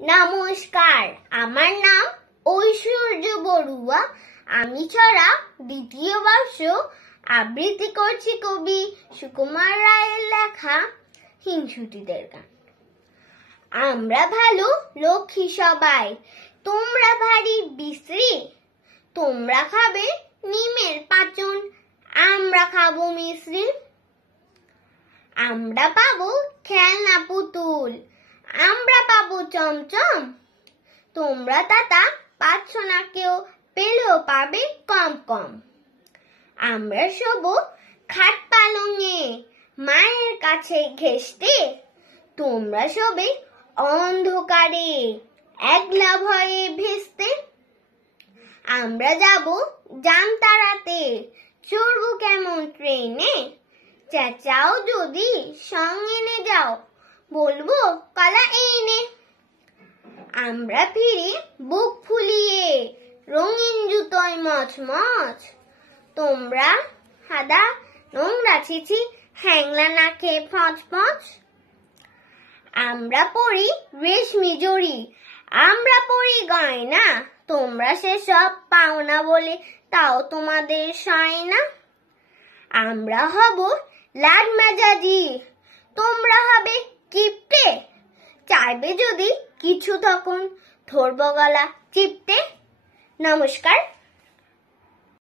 নমস্কার, আমার নাম ঐশ্বর্য বড়ুয়া। আমি ছড়া দ্বিতীয় বর্ষ আবৃত্তি করছি কবি সুকুমার রায়ের লেখা হিংসুটিদের গান। আমরা ভালো লক্ষ্মী সবাই, তোমরা ভারী বিশ্রী। তোমরা খাবে নিমের পাচন, আমরা খাবো মিশ্রি। আমরা পাবো খেলনা পুতুল, আমরা পাবো চমচম। তোমরা তাতা পাচ্ছ না কেউ, পেলেও পাবে কম কম। আমরা শোবো খাট পালঙে, মায়ের কাছে ঘেঁষতে। তোমরা শোবে অন্ধকারে, একলা ভয়ে ভেস্তে। আমরা যাব জামতারাতে, চড়বো কেমন ট্রেনে। চেঁচাও যদি সঙ্গে নে যাও, বলবো কলা এনে। আমরা ফিরি বুক ফুলিয়ে, রঙিন জুতোয় মচমচ। তোমরা হাদা নোংরা ছিছি, হ্যাংলা নাকে ফচফচ। আমরা পরি রেশমি জড়ি, আমরা পরি গয়না। তোমরা সেসব পাও না বলে তাও তোমাদের সয় না। আমরা হব লাড মেজাজি, তোমরা হবে কিপটে। চাইবে যদি কিছু তখন ধরব গলা চিপটে। নমস্কার।